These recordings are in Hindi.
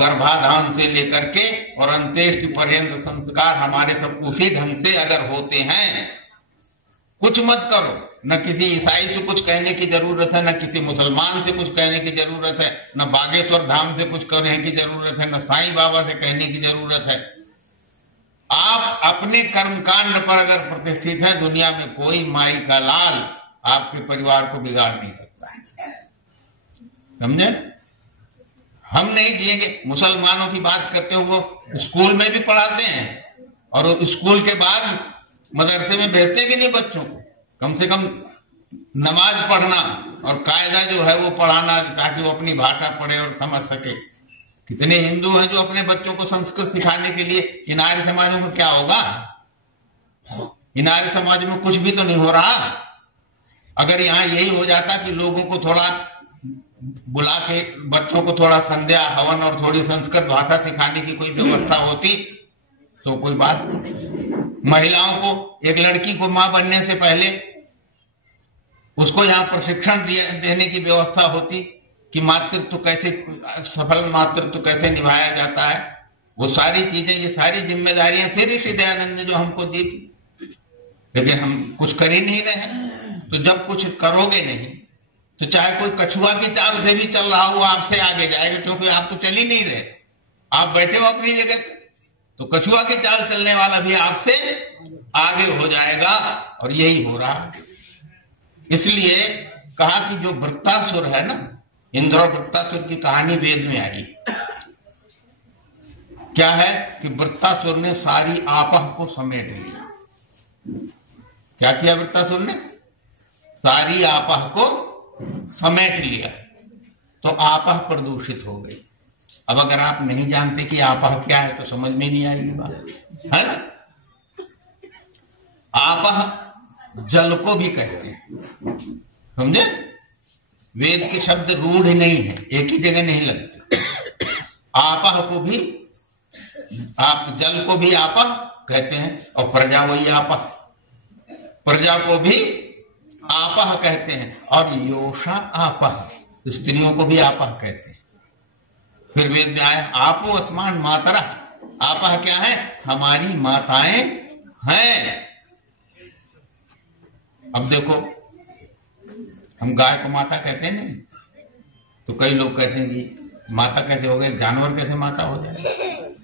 गर्भाधान से लेकर के और अंत्येष्टि पर्यंत संस्कार हमारे सब उसी ढंग से अगर होते हैं, कुछ मत करो। न किसी ईसाई से कुछ कहने की जरूरत है, न किसी मुसलमान से कुछ कहने की जरूरत है, न बागेश्वर धाम से कुछ कहने की जरूरत है, न साईं बाबा से कहने की जरूरत है। आप अपने कर्मकांड पर अगर प्रतिष्ठित है, दुनिया में कोई माई का लाल आपके परिवार को बिगाड़ नहीं सकता है। समझे? हम नहीं जिएंगे। मुसलमानों की बात करते हो, वो स्कूल में भी पढ़ाते हैं और स्कूल के बाद मदरसे में भेजते भी नहीं बच्चों को। कम से कम नमाज पढ़ना और कायदा जो है वो पढ़ाना, ताकि वो अपनी भाषा पढ़े और समझ सके। कितने हिंदू हैं जो अपने बच्चों को संस्कृत सिखाने के लिए, इन आर्य समाजों में क्या होगा? इन आर्य समाज में कुछ भी तो नहीं हो रहा। अगर यहाँ यही हो जाता कि लोगों को थोड़ा बुला के बच्चों को थोड़ा संध्या हवन और थोड़ी संस्कृत भाषा सिखाने की कोई व्यवस्था होती तो कोई बात। महिलाओं को, एक लड़की को मां बनने से पहले उसको यहाँ प्रशिक्षण देने की व्यवस्था होती कि मातृत्व कैसे, सफल मातृत्व कैसे निभाया जाता है। वो सारी चीजें, ये सारी जिम्मेदारियां थी ऋषि दयानंद ने जो हमको दी थी, लेकिन हम कुछ कर ही नहीं रहे। तो जब कुछ करोगे नहीं तो चाहे कोई कछुआ की चाल से भी चल रहा हो, आपसे आगे जाएगा, क्योंकि आप तो चल ही नहीं रहे। आप बैठे हो अपनी जगह, तो कछुआ की चाल चलने वाला भी आपसे आगे हो जाएगा। और यही हो रहा है। इसलिए कहा कि जो वृत्तासुर है ना, इंद्र और वृत्तासुर की कहानी वेद में आई। क्या है कि वृत्तासुर ने सारी आपह को समेट लिया। क्या किया वृत्तासुर ने? सारी आपह को समेट लिया, तो आपह प्रदूषित हो गई। अब अगर आप नहीं जानते कि आपह क्या है तो समझ में नहीं आएगी बात, है ना? आपह जल को भी कहते हैं, समझे? वेद के शब्द रूढ़ नहीं है, एक ही जगह नहीं लगते। आपह को भी, आप जल को भी आपह कहते हैं, और प्रजा वही आपह, प्रजा को भी आपह कहते हैं, और योषा आपह, स्त्रियों को भी आपह कहते हैं। फिर वेद में आया आपो अस्मान मातरा। आपह क्या है? हमारी माताएं हैं। अब देखो, हम गाय को माता कहते हैं नहीं, तो कई लोग कहते हैं कि माता कैसे हो गए, जानवर कैसे माता हो जाए?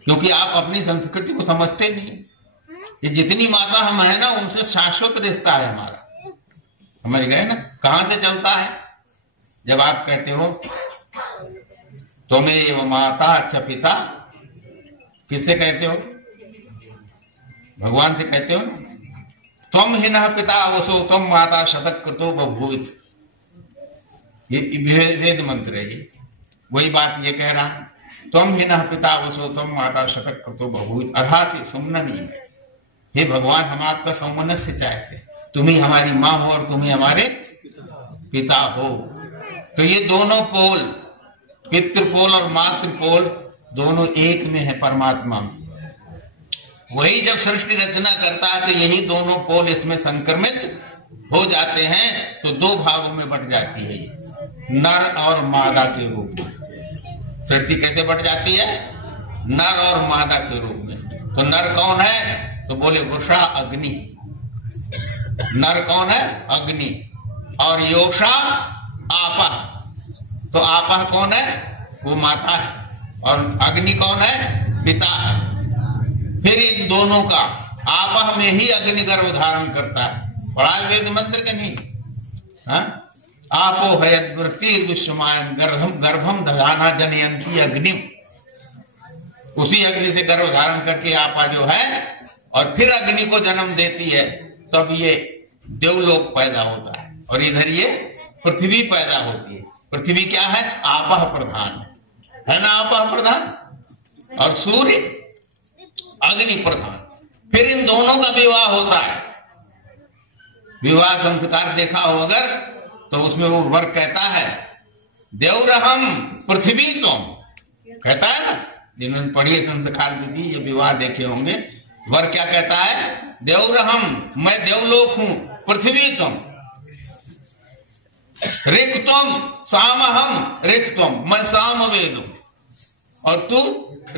क्योंकि आप अपनी संस्कृति को समझते नहीं। ये जितनी माता हम है ना, उनसे शाश्वत रिश्ता है हमारा। समझ गए ना? कहां से चलता है? जब आप कहते हो त्वमेव माता च पिता, किससे कहते हो? भगवान से कहते हो ना। त्वम हिनः पिता वसो त्वम माता शतक्रतो बभूवित। ये वेद मंत्र है। ये वही बात ये कह रहा, त्वम हिनः पिता वसो त्वम माता शतक्रतो बभूवित। अर्थात सुमननी है, हे भगवान, हम आपका सौमनस्य चाहते हैं। तुम ही हमारी माँ हो और तुम ही हमारे पिता हो। तो ये दोनों पोल, पितृपोल और मातृपोल, दोनों एक में है परमात्मा में। वही जब सृष्टि रचना करता है तो यही दोनों पोल इसमें संक्रमित हो जाते हैं, तो दो भागों में बट जाती है ये, नर और मादा के रूप में। सृष्टि कैसे बट जाती है? नर और मादा के रूप में। तो नर कौन है? तो बोले वृषा अग्नि। नर कौन है? अग्नि। और योषा आपह। तो आपह कौन है? वो माता है। और अग्नि कौन है? पिता है। फिर इन दोनों का आपह में ही अग्नि गर्भ धारण करता है। पढ़ा वेद मंत्र के नहीं? आपो हयद्वृष्टि विश्वमायन गर्भम दधाना जनयंती अग्नि। उसी अग्नि से गर्भ धारण करके आपा जो है, और फिर अग्नि को जन्म देती है, तब ये देवलोक पैदा होता है, और इधर ये पृथ्वी पैदा होती है। पृथ्वी क्या है? आपह प्रधान है ना, आपह प्रधान। और सूर्य अग्नि प्रधान। फिर इन दोनों का विवाह होता है। विवाह संस्कार देखा हो अगर, तो उसमें वो वर कहता है देवरहम पृथ्वी तुम, कहता है ना, जिन्होंने पढ़ी संस्कार विधि, ये विवाह देखे होंगे। वर क्या कहता है? देवरहम, मैं देवलोक हूं, पृथ्वी तुम। ऋक्त्वम सामहम ऋक्त्वम, मैं साम वेद हूं और तू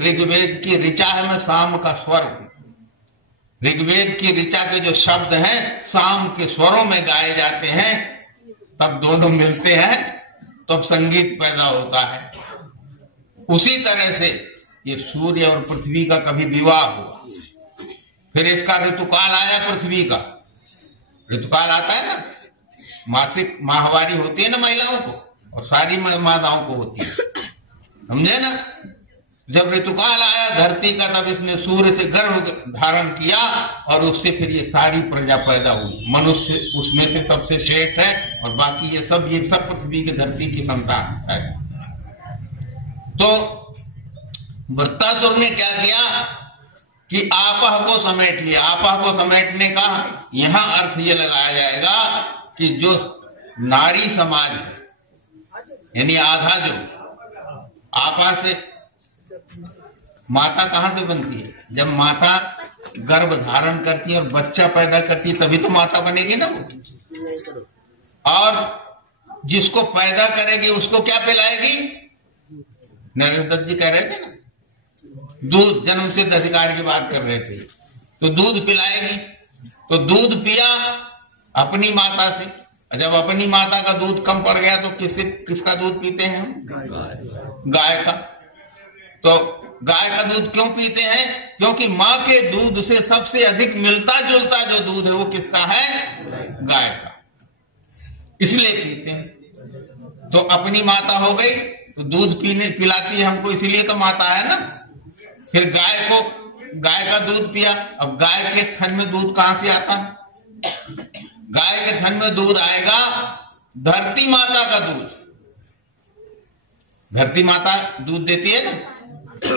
ऋग्वेद की ऋचा है, मैं साम का स्वर हूं। ऋग्वेद की ऋचा के जो शब्द हैं साम के स्वरों में गाए जाते हैं, तब दोनों मिलते हैं तब संगीत पैदा होता है। उसी तरह से ये सूर्य और पृथ्वी का कभी विवाह हुआ, फिर इसका ऋतुकाल आया, पृथ्वी का ऋतुकाल आता है ना, मासिक माहवारी होती है ना महिलाओं को, और सारी माताओं को होती है, समझे ना। जब ऋतुकाल आया धरती का, तब इसने सूर्य से गर्भ धारण किया और उससे फिर ये सारी प्रजा पैदा हुई। मनुष्य उसमें से सबसे श्रेष्ठ है और बाकी ये सब पृथ्वी की धरती की संतान है। तो वृत्तासुर ने क्या किया कि आपह को समेट लिया। आपह को समेटने का यहां अर्थ ये लगाया जाएगा कि जो नारी समाज है, यानी आधा जो आपा से माता कहां से बनती है, जब माता गर्भ धारण करती है और बच्चा पैदा करती है तभी तो माता बनेगी ना। और जिसको पैदा करेगी उसको क्या पिलाएगी, नरेंद्र दत्त जी कह रहे थे ना, दूध, जन्म सिद्ध अधिकार की बात कर रहे थे, तो दूध पिलाएगी। तो दूध पिया अपनी माता से, जब अपनी माता का दूध कम पड़ गया तो किसका दूध पीते हैं, गाय का। तो गाय का दूध क्यों पीते हैं, क्योंकि मां के दूध से सबसे अधिक मिलता जुलता जो दूध है वो किसका है, गाय का, इसलिए पीते हैं। तो अपनी माता हो गई तो दूध पिलाती है हमको, इसीलिए तो माता है ना। फिर गाय का दूध पिया, अब गाय के थन में दूध कहां से आता है, गाय के थन में दूध आएगा धरती माता का दूध। धरती माता दूध देती है ना।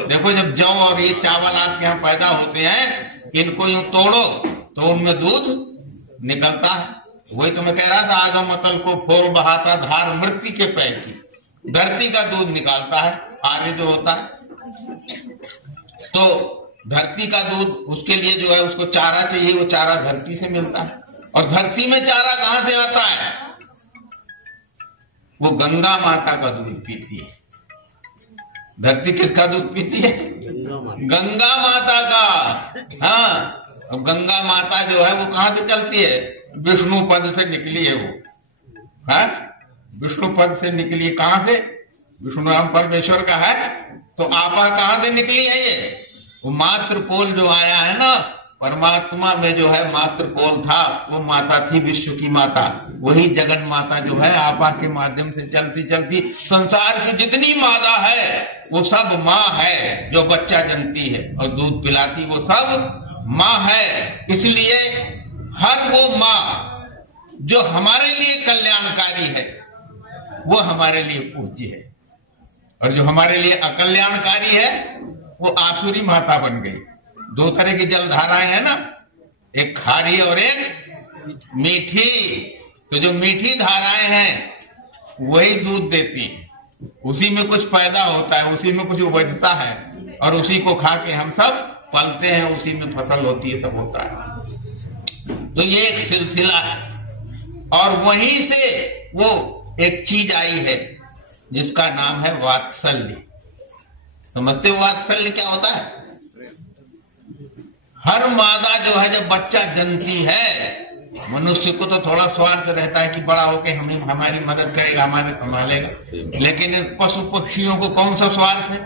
देखो जब जौ और ये चावल आपके यहाँ पैदा होते हैं, इनको यूं तोड़ो तो उनमें दूध निकलता है। वही तो मैं कह रहा था, आगम मतल को फोर बहाता धार मृत्यु के पैर की, धरती का दूध निकालता है आर्य जो होता है। तो धरती का दूध, उसके लिए जो है उसको चारा चाहिए, वो चारा धरती से मिलता है। और धरती में चारा कहां से आता है, वो गंगा माता का दूध पीती है। धरती किसका दूध पीती है, गंगा माता का। हाँ, अब गंगा माता जो है वो कहां से चलती है, विष्णु पद से निकली है वो। हाँ, विष्णु पद से निकली, कहां से, विष्णु नाम परमेश्वर का है। तो आपा कहां से निकली है, ये वो मातृपोल जो आया है ना, परमात्मा में जो है मातृपोल था, वो माता थी विश्व की माता। वही जगन माता जो है आपा के माध्यम से चलती चलती संसार की जितनी माता है वो सब माँ है, जो बच्चा जनती है और दूध पिलाती वो सब माँ है। इसलिए हर वो माँ जो हमारे लिए कल्याणकारी है वो हमारे लिए पूज्य है, और जो हमारे लिए अकल्याणकारी है वो आसुरी माता बन गई। दो तरह की जलधाराएं हैं ना, एक खारी और एक मीठी। तो जो मीठी धाराएं हैं वही दूध देती हैं, उसी में कुछ पैदा होता है, उसी में कुछ उपजता है और उसी को खा के हम सब पलते हैं, उसी में फसल होती है, सब होता है। तो ये एक सिलसिला है। और वहीं से वो एक चीज आई है जिसका नाम है वात्सल्य। समझते हो वात्सल्य क्या होता है? हर मादा जो है जब बच्चा जनती है, मनुष्य को तो थोड़ा स्वार्थ रहता है कि बड़ा होके हमें हमारी मदद करेगा, हमारे संभालेगा, लेकिन पशु पक्षियों को कौन सा स्वार्थ है?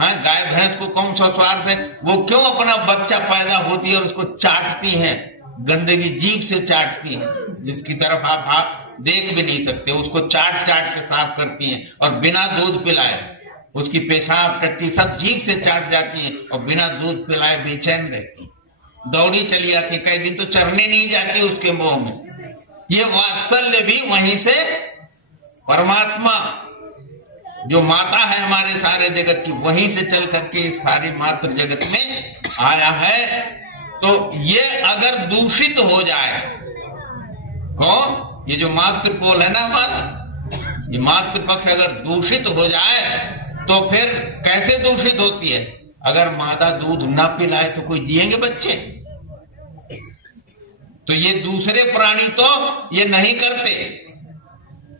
हाँ, गाय भैंस को कौन सा स्वार्थ है? वो क्यों अपना बच्चा पैदा होती है और उसको चाटती हैं, गंदगी जीभ से चाटती हैं, जिसकी तरफ आप हाथ देख भी नहीं सकते, उसको चाट चाट के साफ करती हैं और बिना दूध पिलाए उसकी पेशाब टट्टी सब जीभ से चाट जाती है और बिना दूध पिलाए बेचैन रहती है, दौड़ी चली आती है, कई दिन तो चरने नहीं जाती उसके मुंह में। ये वात्सल्य भी वहीं से परमात्मा जो माता है हमारे सारे जगत की, वहीं से चल करके सारी मातृ जगत में आया है। तो ये अगर दूषित हो जाए, कौन? ये जो मातृपोल है ना हमारा, ये मातृपक्ष अगर दूषित हो जाए तो फिर कैसे दूषित होती है? अगर मादा दूध ना पिलाए तो कोई जिएंगे बच्चे? तो ये दूसरे प्राणी तो ये नहीं करते,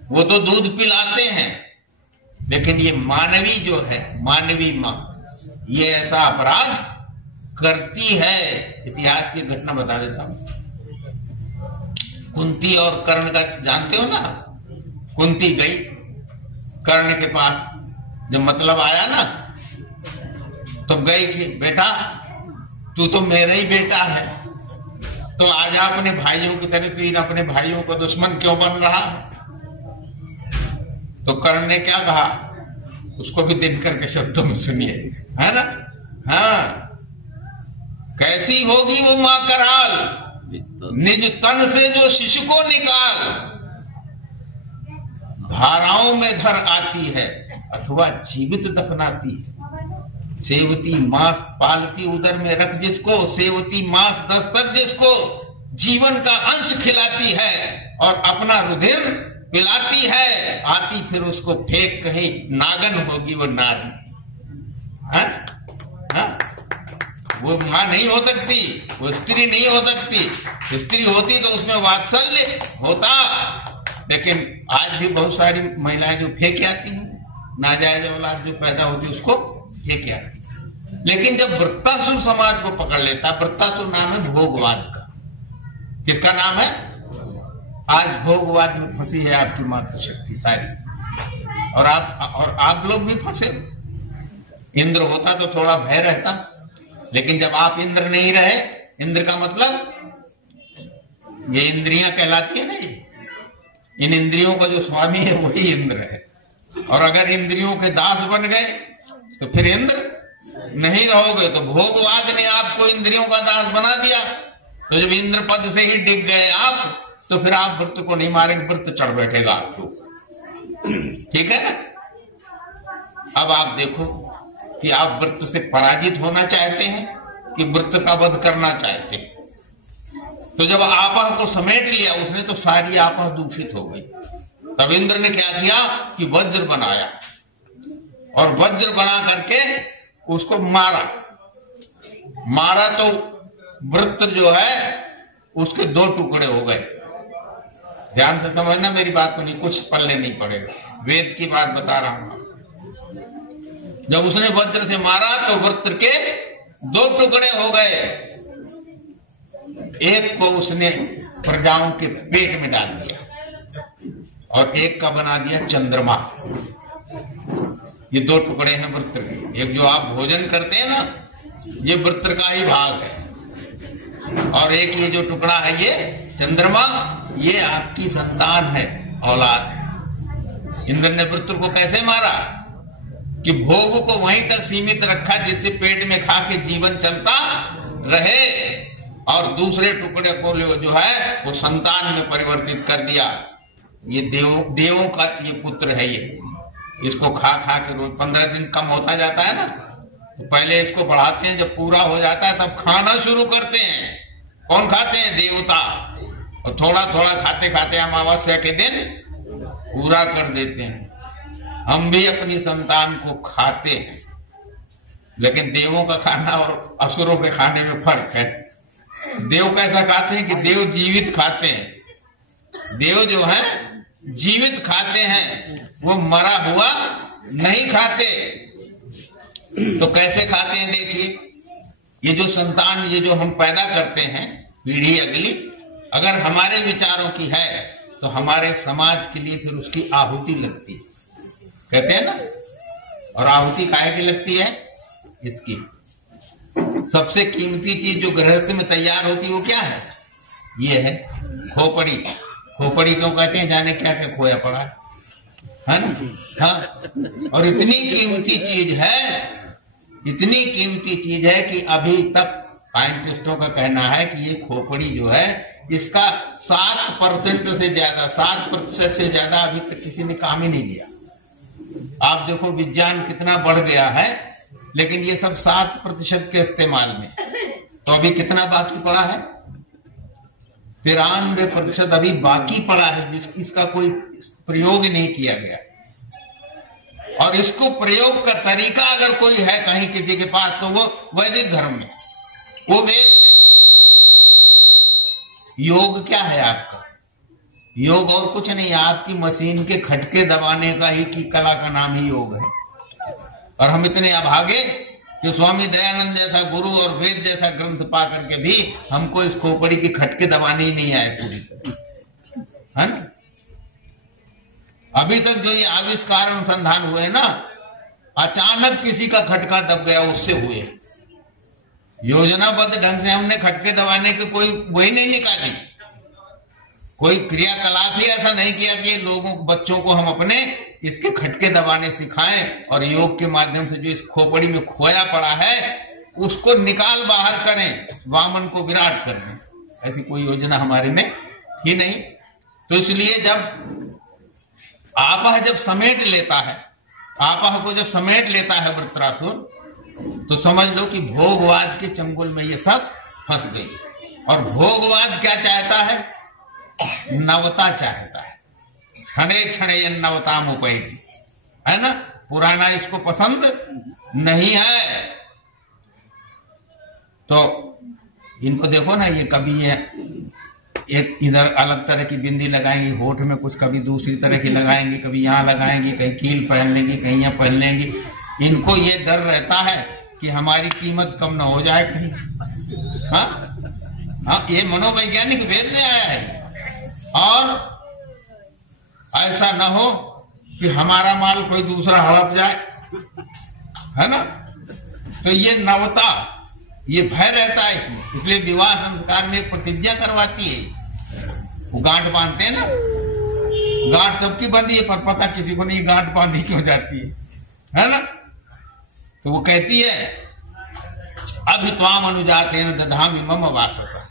वो तो दूध पिलाते हैं, लेकिन ये मानवी जो है, मानवी माँ, ये ऐसा अपराध करती है। इतिहास की घटना बता देता हूं। कुंती और कर्ण का जानते हो ना। कुंती गई कर्ण के पास, जब मतलब आया ना तो गई कि बेटा तू तो मेरा ही बेटा है, तो आजा अपने भाइयों की तरह, तू इन अपने भाइयों को दुश्मन क्यों बन रहा है। तो कर्ण ने क्या कहा, उसको भी दिनकर के शब्दों में सुनिए, है ना। हाँ, कैसी होगी वो मां कराल, निज तन से जो शिशु को निकाल, धाराओं में धर आती है अथवा जीवित दफनाती है। सेवती मांस पालती उदर में रख जिसको, सेवती मांस दस्तक जिसको, जीवन का अंश खिलाती है और अपना रुधिर पिलाती है। आती फिर उसको फेंक कहीं नागन होगी वो नार। वो मां नहीं हो सकती, वो स्त्री नहीं हो सकती। स्त्री होती तो उसमें वात्सल्य होता, लेकिन आज भी बहुत सारी महिलाएं जो फेंक आती हैं, नाजायज औलाद जो पैदा होती है उसको फेंक आती। लेकिन जब वृत्तासुर समाज को पकड़ लेता, वृत्तासुर नाम है भोगवाद का। किसका नाम है? आज भोगवाद में फंसी है आपकी मातृशक्ति सारी, और आप लोग भी फंसे। इंद्र होता तो थोड़ा भय रहता, लेकिन जब आप इंद्र नहीं रहे, इंद्र का मतलब ये इंद्रियां कहलाती है ना, इन इंद्रियों का जो स्वामी है वही इंद्र है। और अगर इंद्रियों के दास बन गए तो फिर इंद्र नहीं रहोगे। तो भोगवाद ने आपको इंद्रियों का दास बना दिया, तो जब इंद्र पद से ही डिग गए आप, तो फिर आप वृत्त को नहीं मारेंगे, वृत्त चढ़ बैठेगा आपको। ठीक है ना। अब आप देखो कि आप वृत्त से पराजित होना चाहते हैं कि वृत्त का वध करना चाहते हैं। तो जब आपस को समेट लिया उसने, तो सारी आपस दूषित हो गई। तब इंद्र ने क्या किया कि वज्र बनाया, और वज्र बना करके उसको मारा तो वृत्त जो है उसके 2 टुकड़े हो गए। ध्यान से समझना मेरी बात को, नहीं कुछ पल्ले नहीं पड़ेगा, वेद की बात बता रहा हूं। जब उसने वज्र से मारा तो वृत्त के 2 टुकड़े हो गए। एक को उसने प्रजाओं के पेट में डाल दिया और एक का बना दिया चंद्रमा। ये 2 टुकड़े हैं वृत्त के। एक जो आप भोजन करते हैं ना, ये वृत्त का ही भाग है, और एक ये जो टुकड़ा है ये चंद्रमा, ये आपकी संतान है, औलाद है। इंद्र ने वृत्त को कैसे मारा कि भोग को वहीं तक सीमित रखा जिससे पेट में खा के जीवन चलता रहे, और दूसरे टुकड़े को जो है वो संतान में परिवर्तित कर दिया। ये देवों का ये पुत्र है। ये इसको खा के रोज 15 दिन कम होता जाता है ना, तो पहले इसको बढ़ाते हैं, जब पूरा हो जाता है तब खाना शुरू करते हैं। कौन खाते हैं? देवता। और थोड़ा थोड़ा खाते खाते अमावस्या के दिन पूरा कर देते हैं। हम भी अपनी संतान को खाते हैं, लेकिन देवों का खाना और असुरों के खाने में फर्क है। देव कैसा खाते हैं कि देव जीवित खाते हैं। देव जो है जीवित खाते हैं, वो मरा हुआ नहीं खाते। तो कैसे खाते हैं देखिए, ये जो संतान, ये जो हम पैदा करते हैं पीढ़ी अगली, अगर हमारे विचारों की है तो हमारे समाज के लिए फिर उसकी आहुति लगती है, कहते हैं ना। और आहुति काहे की लगती है? इसकी सबसे कीमती चीज जो गृहस्थ में तैयार होती है वो क्या है? ये है खोपड़ी। खोपड़ी क्यों कहते हैं? जाने क्या क्या खोया पड़ा है ना। हाँ, और इतनी कीमती चीज है, इतनी कीमती चीज है कि अभी तक साइंटिस्टों का कहना है कि ये खोपड़ी जो है, इसका 7% से ज्यादा, 7% से ज्यादा अभी तक किसी ने काम ही नहीं लिया। आप देखो विज्ञान कितना बढ़ गया है, लेकिन ये सब 7% के इस्तेमाल में। तो अभी कितना बाकी पड़ा है? 93% अभी बाकी पड़ा है, इसका कोई प्रयोग नहीं किया गया। और इसको प्रयोग का तरीका अगर कोई है कहीं किसी के पास, तो वो वैदिक धर्म में, वो वेद में। योग क्या है आपका? योग और कुछ नहीं, आपकी मशीन के खटके दबाने का ही की कला का नाम ही योग है। और हम इतने अभागे कि स्वामी दयानंद जैसा गुरु और वेद जैसा ग्रंथ पा करके भी हमको इस खोपड़ी की खटके दबाने ही नहीं आए पूरी तरह, है ना। अभी तक जो ये आविष्कार अनुसंधान हुए ना, अचानक किसी का खटका दब गया उससे हुए। योजनाबद्ध ढंग से हमने खटके दबाने की कोई वही नहीं निकाली, कोई क्रियाकलाप ही ऐसा नहीं किया कि लोगों बच्चों को हम अपने इसके खटके दबाने सिखाएं और योग के माध्यम से जो इस खोपड़ी में खोया पड़ा है उसको निकाल बाहर करें, वामन को विराट कर दें। ऐसी कोई योजना हमारे में थी नहीं। तो इसलिए जब आपह जब समेट लेता है, आपह को जब समेट लेता है वृत्रासुर, तो समझ लो कि भोगवाद के चंगुल में ये सब फंस गई। और भोगवाद क्या चाहता है? नवता चाहता है। क्षणे क्षणे नवताम उपैति, है ना। पुराना इसको पसंद नहीं है। तो इनको देखो ना, ये कभी ये एक इधर अलग तरह की बिंदी लगाएंगी होठ में, कुछ कभी दूसरी तरह की लगाएंगी, कभी यहाँ लगाएंगी, कहीं कील पहन लेंगी, कहीं यहाँ पहन लेंगी। इनको ये डर रहता है कि हमारी कीमत कम ना हो जाए कहीं। हाँ, ये मनोवैज्ञानिक वेद में आया है। और ऐसा ना हो कि हमारा माल कोई दूसरा हड़प जाए, है ना। तो ये नवता, ये भय रहता है इसमें। इसलिए विवाह संस्कार में प्रतिज्ञा करवाती है। वो गांठ बांधते हैं ना, गांठ सबकी बंधी है पर पता किसी को नहीं गांठ बांधी क्यों जाती है ना। तो वो कहती है अभि त्वाम अनुजातेन दधामि मम वाससा,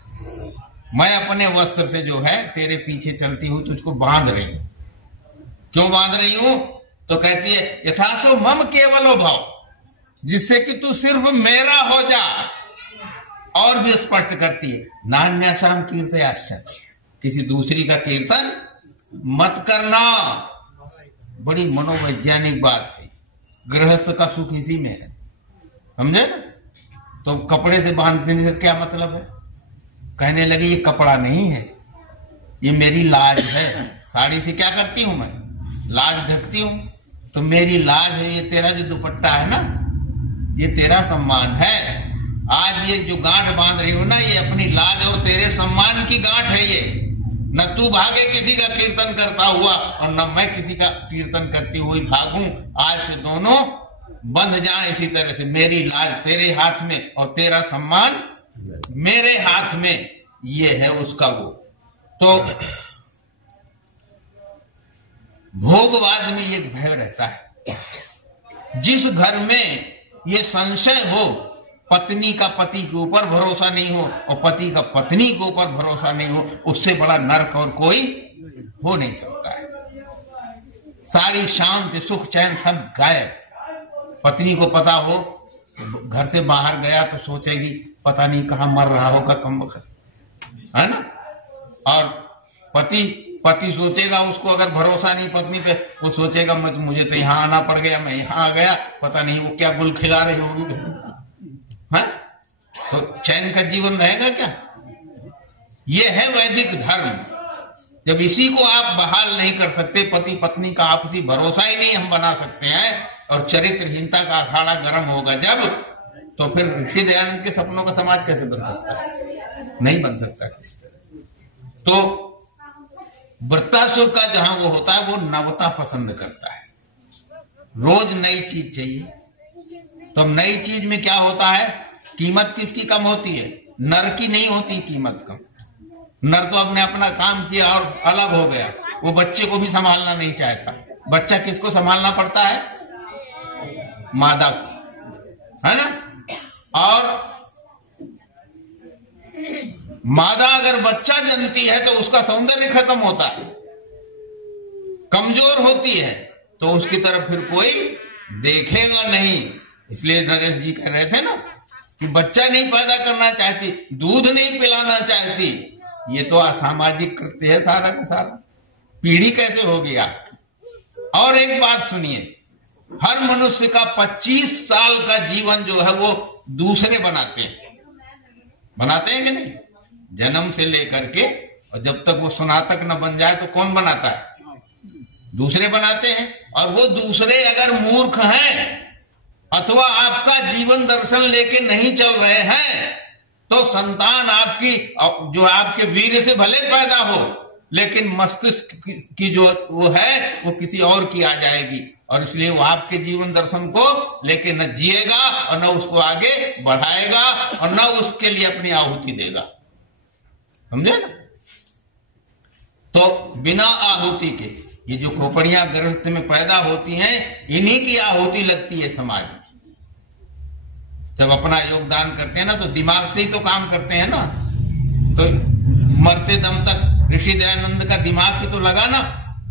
मैं अपने वस्त्र से जो है तेरे पीछे चलती हूं, तुझको बांध रही हूं। क्यों बांध रही हूं? तो कहती है यथासो मम केवलो भव, जिससे कि तू सिर्फ मेरा हो जा। और भी स्पष्ट करती है नान्यासाम कीर्तयाश्च, किसी दूसरी का कीर्तन मत करना। बड़ी मनोवैज्ञानिक बात है। गृहस्थ का सुख इसी में है, समझे ना। तो कपड़े से बांध देने से क्या मतलब है? कहने लगे ये कपड़ा नहीं है, ये मेरी लाज है। साड़ी से क्या करती हूं मैं? लाज ढकती हूं। तो मेरी लाज है, ये तेरा जो दुपट्टा है ना, ये तेरा सम्मान है। आज ये जो गांठ बांध रही हो ना, ये अपनी लाज और तेरे सम्मान की गांठ है। ये न तू भागे किसी का कीर्तन करता हुआ और न मैं किसी का कीर्तन करती हुई भागूं। आज से दोनों बंध जाएं इसी तरह से। मेरी लाज तेरे हाथ में और तेरा सम्मान मेरे हाथ में, ये है उसका वो। तो भोगवाद में ये भय रहता है। जिस घर में ये संशय हो, पत्नी का पति के ऊपर भरोसा नहीं हो और पति का पत्नी के ऊपर भरोसा नहीं हो, उससे बड़ा नरक और कोई हो नहीं सकता है। सारी शांति सुख चैन सब गायब। पत्नी को पता हो, घर से बाहर गया तो सोचेगी पता नहीं कहां मर रहा होगा कम वक्त, है ना। और पति सोचेगा, उसको अगर भरोसा नहीं पत्नी पे, वो सोचेगा मुझे तो यहाँ आना पड़ गया, मैं यहाँ आ गया, पता नहीं वो क्या गुल खिला रही होगी, है। तो चैन का जीवन रहेगा क्या? ये है वैदिक धर्म। जब इसी को आप बहाल नहीं कर सकते, पति पत्नी का आपसी भरोसा ही नहीं हम बना सकते हैं, और चरित्रहीनता का अखाड़ा गर्म होगा जब, तो फिर ऋषि दयानंद के सपनों का समाज कैसे बन सकता है? नहीं बन सकता किसी तरह। तो वृत्तासुर का जहां वो होता है, वो नवता पसंद करता है। रोज नई चीज चाहिए। तो नई चीज में क्या होता है? कीमत किसकी कम होती है? नर की नहीं होती कीमत कम। नर तो अपने अपना काम किया और अलग हो गया, वो बच्चे को भी संभालना नहीं चाहता। बच्चा किसको संभालना पड़ता है? मादा को, है ना। और मादा अगर बच्चा जनती है तो उसका सौंदर्य खत्म होता है, कमजोर होती है, तो उसकी तरफ फिर कोई देखेगा नहीं। इसलिए नरेश जी कह रहे थे ना कि बच्चा नहीं पैदा करना चाहती, दूध नहीं पिलाना चाहती। ये तो असामाजिक कृत्य है सारा का सारा। पीढ़ी कैसे होगी आपकी? और एक बात सुनिए, हर मनुष्य का 25 साल का जीवन जो है वो दूसरे बनाते हैं कि नहीं? जन्म से लेकर के और जब तक वो स्नातक न बन जाए तो कौन बनाता है? दूसरे बनाते हैं। और वो दूसरे अगर मूर्ख हैं अथवा आपका जीवन दर्शन लेके नहीं चल रहे हैं तो संतान आपकी जो आपके वीर से भले पैदा हो, लेकिन मस्तिष्क की जो वो है वो किसी और की आ जाएगी, और इसलिए वो आपके जीवन दर्शन को लेके न जिएगा और न उसको आगे बढ़ाएगा और न उसके लिए अपनी आहुति देगा। समझे ना? तो बिना आहुति के ये जो खोपड़ियां गृहस्थ में पैदा होती हैं, इन्हीं की आहुति लगती है समाज में। जब अपना योगदान करते हैं ना तो दिमाग से ही तो काम करते हैं ना। तो मरते दम तक ऋषि दयानंद का दिमाग ही तो लगा ना,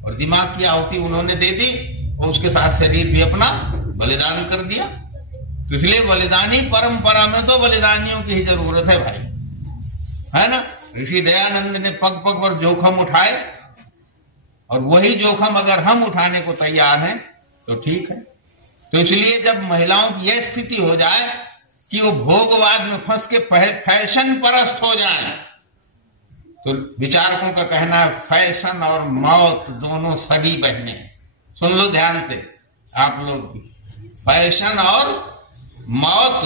और दिमाग की आहुति उन्होंने दे दी और उसके साथ शरीर भी अपना बलिदान कर दिया। तो इसलिए बलिदानी परंपरा में तो बलिदानियों की ही जरूरत है भाई, है ना। ऋषि दयानंद ने पग पग पर जोखम उठाए, और वही जोखम अगर हम उठाने को तैयार हैं तो ठीक है। तो इसलिए जब महिलाओं की यह स्थिति हो जाए कि वो भोगवाद में फंस के फैशन परस्त हो जाए, तो विचारकों का कहना है फैशन और मौत दोनों सगी बहनें। सुन लो ध्यान से आप लोग भी, फैशन और मौत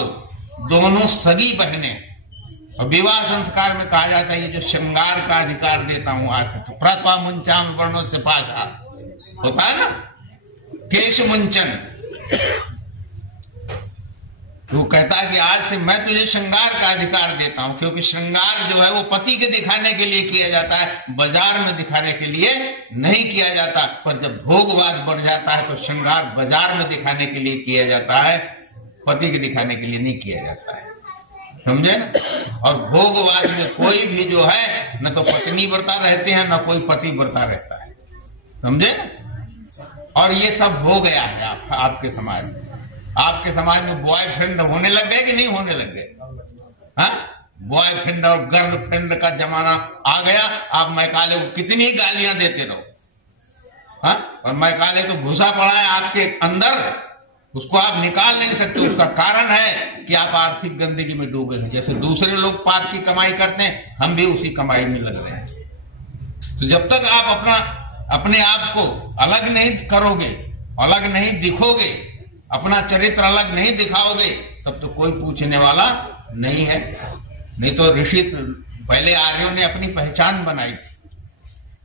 दोनों सगी बहनें। और विवाह संस्कार में कहा जाता है ये जो श्रृंगार का अधिकार देता हूं आज से, तो प्रत्वा मुंचाम वर्णों से पाशा होता है ना, केश मुंचन। वो कहता है कि आज से मैं तुझे श्रृंगार का अधिकार देता हूं, क्योंकि श्रृंगार जो है वो पति के दिखाने के लिए किया जाता है, बाजार में दिखाने के लिए नहीं किया जाता। पर जब भोगवाद बढ़ जाता है तो श्रृंगार बाजार में दिखाने के लिए किया जाता है, पति के दिखाने के लिए नहीं किया जाता है। समझे ना? और भोगवाद में कोई भी जो है न तो पत्नी व्रता रहते हैं न कोई पति व्रता रहता है। समझे ना? और ये सब हो गया है आपके समाज में। आपके समाज में बॉयफ्रेंड होने लग गए कि नहीं होने लग गए? हाँ, बॉयफ्रेंड और गर्लफ्रेंड का जमाना आ गया। आप मैकाले को कितनी गालियां देते रहो, हाँ, और मैकाले तो घुसा पड़ा है आपके अंदर, उसको आप निकाल नहीं सकते। उसका कारण है कि आप आर्थिक गंदगी में डूबे हैं। जैसे दूसरे लोग पाप की कमाई करते हैं, हम भी उसी कमाई में लग रहे हैं। तो जब तक आप अपने आप को अलग नहीं करोगे, अलग नहीं दिखोगे, अपना चरित्र अलग नहीं दिखाओगे, तब तो कोई पूछने वाला नहीं है। नहीं तो ऋषि पहले आर्यों ने अपनी पहचान बनाई थी।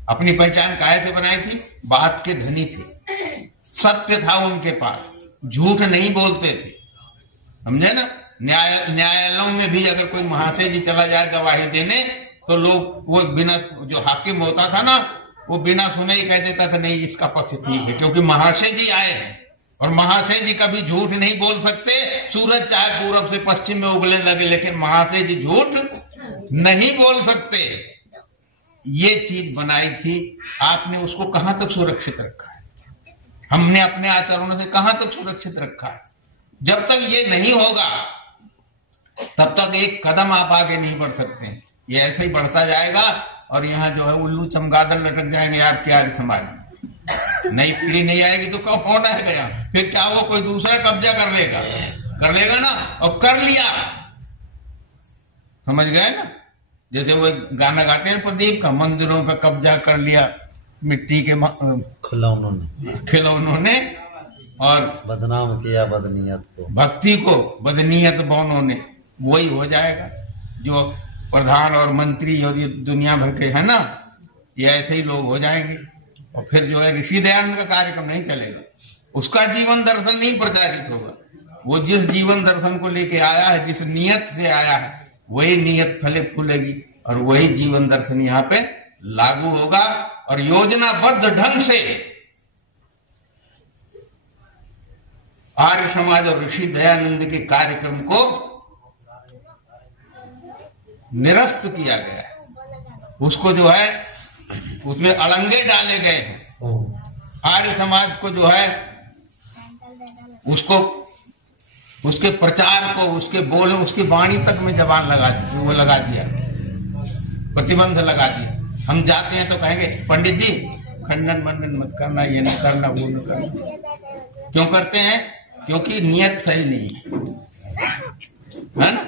अपनी पहचान काहे से बनाई थी? बात के धनी थे, सत्य था उनके पास, झूठ नहीं बोलते थे। समझे ना? न्यायालयों में भी अगर कोई महाशय जी चला जाए गवाही देने तो लोग वो बिना, जो हाकिम होता था ना, वो बिना सुने ही कह देता था नहीं इसका पक्ष ठीक है, क्योंकि महाशय जी आए हैं। और महाशय जी कभी झूठ नहीं बोल सकते। सूरज चाहे पूरब से पश्चिम में उगलने लगे, लेकिन महाशय जी झूठ नहीं बोल सकते। ये चीज बनाई थी आपने, उसको कहां तक सुरक्षित रखा है? हमने अपने आचरणों से कहां तक सुरक्षित रखा है? जब तक ये नहीं होगा तब तक एक कदम आप आगे नहीं बढ़ सकते। ये ऐसे ही बढ़ता जाएगा और यहाँ जो है उल्लू चमगादड़ लटक जाएंगे आपके आर्य समाज में। नई पीढ़ी नहीं आएगी तो कब होना है गया, फिर क्या वो कोई दूसरा कब्जा कर लेगा ना, और कर लिया। समझ गए ना? जैसे वो गाना गाते हैं प्रदीप का, मंदिरों पे कब्जा कर लिया, मिट्टी के खिलौनों ने, और बदनाम किया बदनीयत को, भक्ति को बदनीयत बौनों ने। वही हो जाएगा जो प्रधान और मंत्री और ये दुनिया भर के है ना, ये ऐसे ही लोग हो जाएंगे। और फिर जो है ऋषि दयानंद का कार्यक्रम नहीं चलेगा, उसका जीवन दर्शन नहीं प्रचारित होगा। वो जिस जीवन दर्शन को लेके आया है, जिस नियत से आया है, वही नियत फले फूलेगी और वही जीवन दर्शन यहाँ पे लागू होगा। और योजनाबद्ध ढंग से आर्य समाज और ऋषि दयानंद के कार्यक्रम को निरस्त किया गया है। उसको जो है उसमें अड़ंगे डाले गए हैं। आर्य समाज को जो है उसको, उसके प्रचार को, उसके बोले, उसकी वाणी तक में जबान लगा दी, वो लगा दिया, प्रतिबंध लगा दिया। हम जाते हैं तो कहेंगे पंडित जी खंडन मंडन मत करना, ये न करना, वो न करना। क्यों करते हैं? क्योंकि नियत सही नहीं है ना।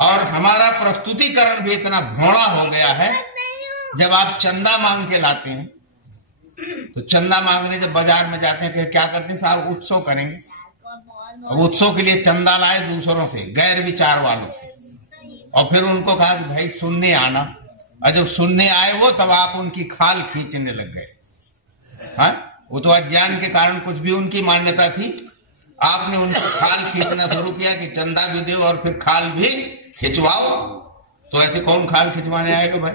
और हमारा प्रस्तुतिकरण भी इतना भोला हो गया है जब आप चंदा मांग के लाते हैं तो चंदा मांगने जब बाजार में जाते हैं तो क्या करते हैं साहब, उत्सव करेंगे। अब उत्सव के लिए चंदा लाए दूसरों से, गैर विचार वालों से, और फिर उनको कहा कि भाई सुनने आना। और जब सुनने आए वो, तब आप उनकी खाल खींचने लग गए। हाँ, वो तो अज्ञान के कारण कुछ भी उनकी मान्यता थी, आपने उनकी खाल खींचना शुरू किया कि चंदा भी दो और फिर खाल भी खिंचवाओ। तो ऐसे कौन खाल खिंचवाने आएगा भाई?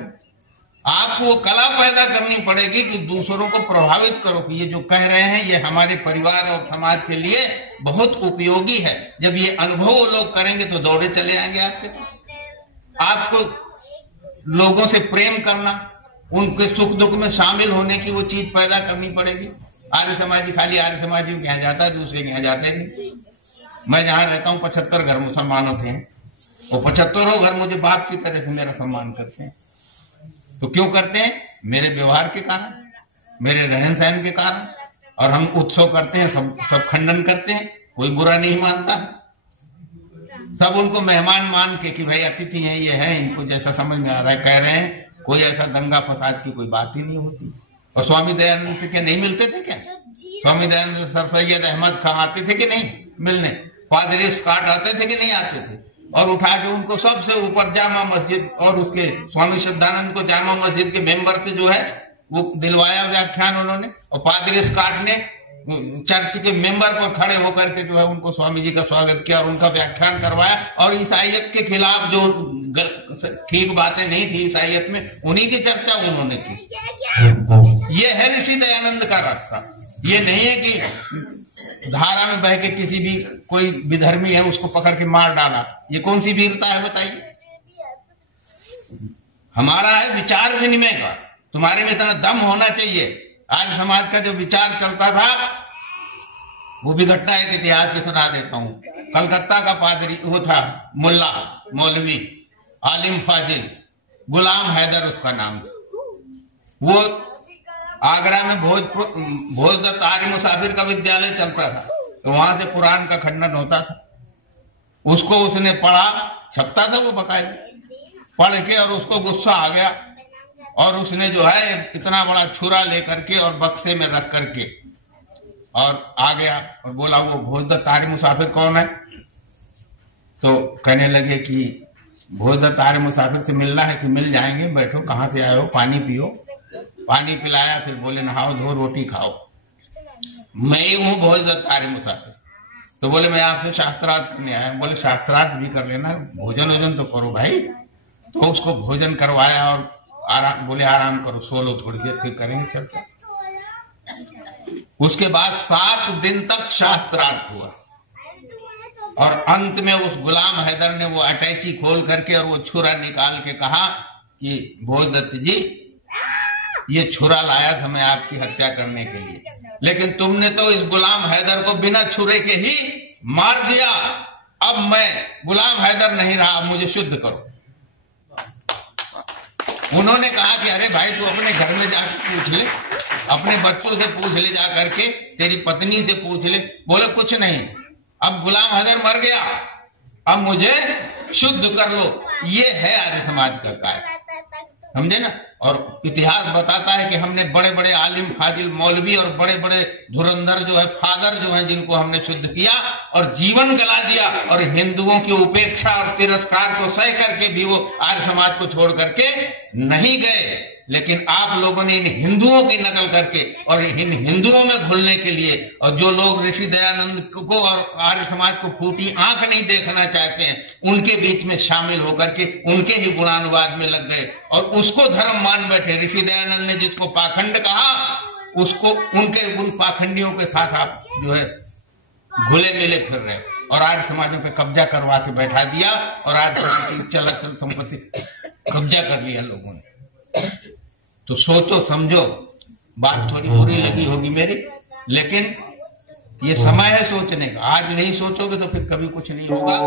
आपको वो कला पैदा करनी पड़ेगी कि दूसरों को प्रभावित करो कि ये जो कह रहे हैं ये हमारे परिवार और समाज के लिए बहुत उपयोगी है। जब ये अनुभव लोग करेंगे तो दौड़े चले आएंगे आपके। आपको लोगों से प्रेम करना, उनके सुख दुख में शामिल होने की वो चीज पैदा करनी पड़ेगी। आर्य समाजी खाली आर्य समाजियों के यहाँ जाता है, दूसरे के यहाँ जाते नहीं। मैं जहां रहता हूँ 75 घर मुसलमानों के हैं, वो 75 घर मुझे बाप की तरह से मेरा सम्मान करते हैं। तो क्यों करते हैं? मेरे व्यवहार के कारण, मेरे रहन सहन के कारण। और हम उत्सव करते हैं, सब खंडन करते हैं, कोई बुरा नहीं मानता। सब उनको मेहमान मान के कि भाई अतिथि हैं, ये है, इनको जैसा समझ में आ रहा है कह रहे हैं। कोई ऐसा दंगा फसाद की कोई बात ही नहीं होती। और स्वामी दयानंद से क्या नहीं मिलते थे क्या? स्वामी दयानंद सर सैयद अहमद खां आते थे कि नहीं मिलने? पादरी स्कॉट आते थे कि नहीं आते थे? और उठा के उनको सबसे ऊपर जामा मस्जिद और उसके स्वामी श्रद्धानंद को जामा मस्जिद के मेंबर से जो है वो दिलवाया व्याख्यान उन्होंने। और पादरी स्कॉट ने चर्च के मेंबर पर खड़े होकर के जो है उनको स्वामी जी का स्वागत किया और उनका व्याख्यान करवाया। और ईसाइयत के खिलाफ जो ठीक बातें नहीं थी ईसाइयत में, उन्हीं की चर्चा उन्होंने की। ये है ऋषि दयानंद का रास्ता। ये नहीं है कि धारा में बह के किसी भी कोई विधर्मी है उसको पकड़ के मार डाला। ये कौन सी वीरता है बताइए? हमारा है विचार विनिमय का। तुम्हारे में इतना दम होना चाहिए। आज समाज का जो विचार चलता था, वो भी घटना एक इतिहास की सुना देता हूं। कलकत्ता का पादरी वो था, मुल्ला मौलवी आलिम फाजिल, गुलाम हैदर उसका नाम था। वो आगरा में भोजदत्त आर्य मुसाफिर का विद्यालय चलता था, तो वहां से कुरान का खंडन होता था। उसको उसने पढ़ा, छपता था वो बकायदा, पढ़ के और उसको गुस्सा आ गया और उसने जो है इतना बड़ा छुरा लेकर के और बक्से में रख करके और आ गया और बोला वो भोजदत्त आर्य मुसाफिर कौन है? तो कहने लगे कि भोजदत्त आर्य मुसाफिर से मिलना है कि मिल जाएंगे, बैठो, कहाँ से आए हो, पानी पियो। पानी पिलाया, फिर बोले नहाओ धो रोटी खाओ। मैं ही हूं भोजदत्त आर्य मुसाफिर। तो बोले मैं आपसे शास्त्रार्थ करने आया। बोले शास्त्रार्थ भी कर लेना, भोजन वोजन तो करो भाई। तो उसको भोजन करवाया और आराम, बोले आराम करो, सो लो थोड़ी देर, फिर करेंगे चर्चा। उसके बाद 7 दिन तक शास्त्रार्थ हुआ और अंत में उस गुलाम हैदर ने वो अटैची खोल करके और वो छुरा निकाल के कहा कि भोजदत्त जी, ये छुरा लाया था मैं आपकी हत्या करने के लिए, लेकिन तुमने तो इस गुलाम हैदर को बिना छुरे के ही मार दिया। अब मैं गुलाम हैदर नहीं रहा, मुझे शुद्ध करो। उन्होंने कहा कि अरे भाई तू अपने घर में जाकर पूछ ले, अपने बच्चों से पूछ ले, जा करके तेरी पत्नी से पूछ ले। बोले कुछ नहीं, अब गुलाम हैदर मर गया, अब मुझे शुद्ध कर लो। ये है आर्य समाज का कार्य, समझे ना? और इतिहास बताता है कि हमने बड़े बड़े आलिम फाजिल मौलवी और बड़े बड़े धुरंधर जो है, फादर जो है, जिनको हमने शुद्ध किया और जीवन गला दिया। और हिंदुओं की उपेक्षा और तिरस्कार को सह करके भी वो आर्य समाज को छोड़ करके नहीं गए। लेकिन आप लोगों ने इन हिंदुओं की नकल करके और इन हिंदुओं में घुलने के लिए, और जो लोग ऋषि दयानंद को और आर्य समाज को फूटी आंख नहीं देखना चाहते हैं, उनके बीच में शामिल होकर के उनके ही गुणानुवाद में लग गए और उसको धर्म मान बैठे। ऋषि दयानंद ने जिसको पाखंड कहा, उसको उनके उन पाखंडियों के साथ आप जो है घुले मिले फिर रहे और आर्य समाजों पे कब्जा करवा के बैठा दिया और आर्य चल संपत्ति कब्जा कर लिया लोगों ने। तो सोचो समझो, बात थोड़ी बुरी लगी होगी मेरी, लेकिन ये समय है सोचने का। आज नहीं सोचोगे तो फिर कभी कुछ नहीं होगा।